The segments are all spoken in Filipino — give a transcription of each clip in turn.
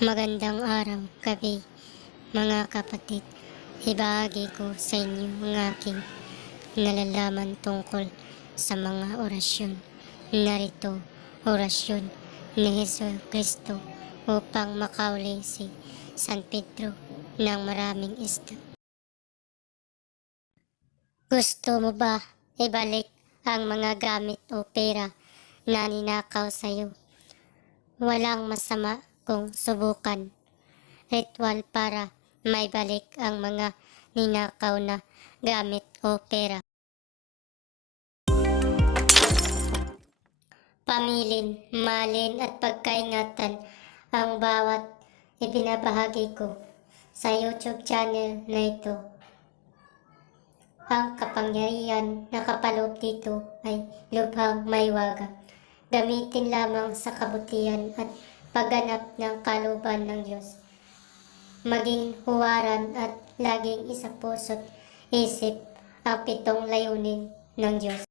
Magandang araw, gabi, mga kapatid. Ibahagi ko sa inyo ang aking nalalaman tungkol sa mga orasyon. Narito, orasyon ni Jesucristo upang makauli si San Pedro ng maraming isda. Gusto mo ba ibalik ang mga gamit o pera na ninakaw sa iyo? Walang masama kung subukan. Ritual para maibalik ang mga ninakaw na gamit o pera. Pamilin, malin at pagkaingatan ang bawat ibinabahagi ko sa YouTube channel na ito. Ang kapangyarihan na kapaloob dito ay lubhang maiwaga. Gamitin lamang sa kabutihan at pagganap ng kalooban ng Diyos. Maging huwaran at laging isa puso't isip ang 7 layunin ng Diyos.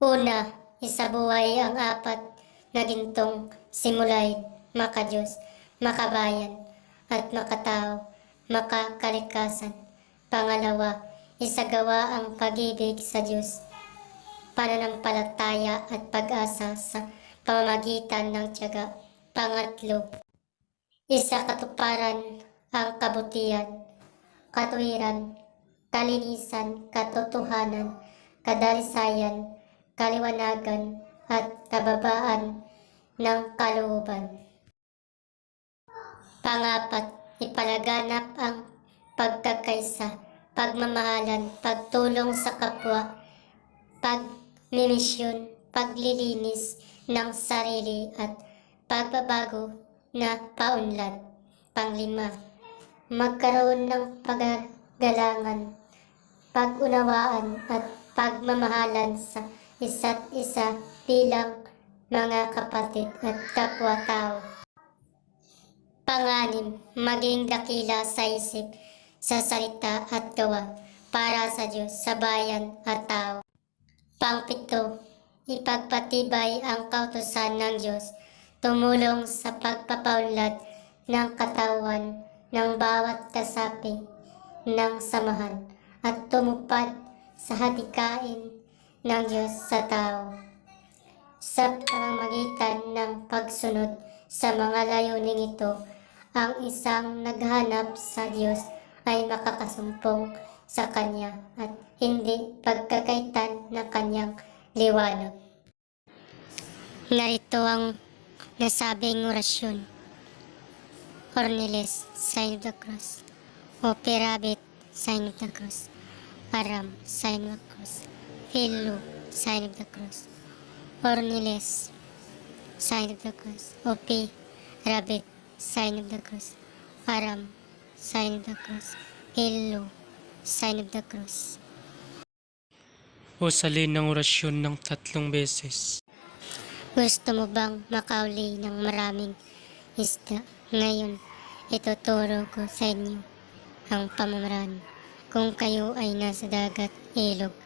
Una, isabuhay ang 4 na gintong simulain, maka-Diyos, makabayan, at makatao, makakalikasan. Pangalawa, isagawa ang pag-ibig sa Diyos, pananampalataya at pag-asa sa pamamagitan ng tiyaga. Pangatlo, isakatuparan ang kabutihan, katuwiran, kalinisan, katotohanan, kadalisayan, kaliwanagan, at kababaan ng kalooban. Pangapat, ipalaganap ang pagkakaisa, pagmamahalan, pagtulong sa kapwa, pagmimisyon, paglilinis ng sarili at pagbabago na paunlad. Panglima, magkaroon ng paggalangan, pag-unawaan at pagmamahalan sa isa't isa bilang mga kapatid at kapwa-tao. Panganim, maging dakila sa isip, sa salita at gawa para sa Diyos, sa bayan at tao. Pangpito, ipagpatibay ang kautusan ng Diyos, tumulong sa pagpapaunlad ng katawan ng bawat kasapi ng samahan at tumupad sa hadikain ng Diyos sa tao. Sa pamamagitan ng pagsunod sa mga layuning ito, ang isang naghanap sa Diyos ay makakasumpong sa Kanya at hindi pagkakaitan ng Kanyang liwanag. Narito ang nasabing orasyon. Cornelis, sign of the cross. Operabit, sign of the cross. Aram, sign of the cross. Philo, sign of the cross. Cornelis, sign of the cross. Operabit, sign of the cross. Aram, sign of the cross. Philo, sign of the cross. O salin ng orasyon ng 3 beses. Gusto mo bang makauli ng maraming isda? Ngayon, ituturo ko sa inyo ang pamamaraan. Kung kayo ay nasa dagat, ilog,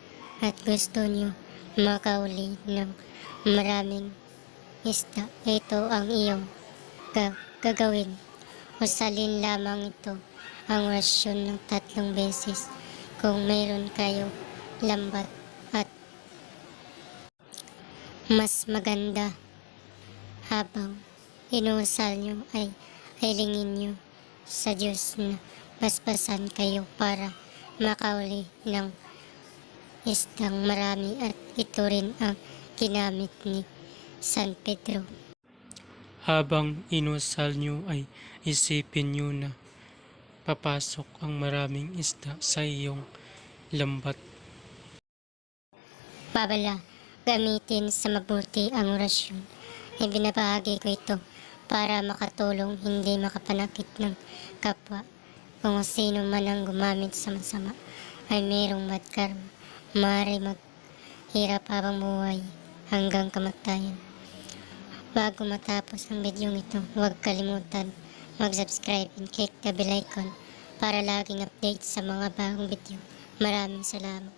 at gusto nyo makauli ng maraming isda, ito ang iyong gagawin. Usalin lamang ito ang orasyon ng 3 beses. Kung mayroon kayo lambat at mas maganda, habang inusal nyo ay hilingin nyo sa Diyos na basbasan kayo para makauli ng isdang marami, at ito rin ang ginamit ni San Pedro. Habang inusal nyo ay isipin nyo na papasok ang maraming isda sa iyong lambat. Babala, gamitin sa mabuti ang orasyon. Ibinabahagi ko ito para makatulong, hindi makapanakit ng kapwa. Kung sino man ang gumamit sa masama ay mayroong bad karma. Maaari maghirap habang buhay hanggang kamatayan. Bago matapos ang video ito, huwag kalimutan mag-subscribe and click the bell icon para laging update sa mga bagong video. Maraming salamat.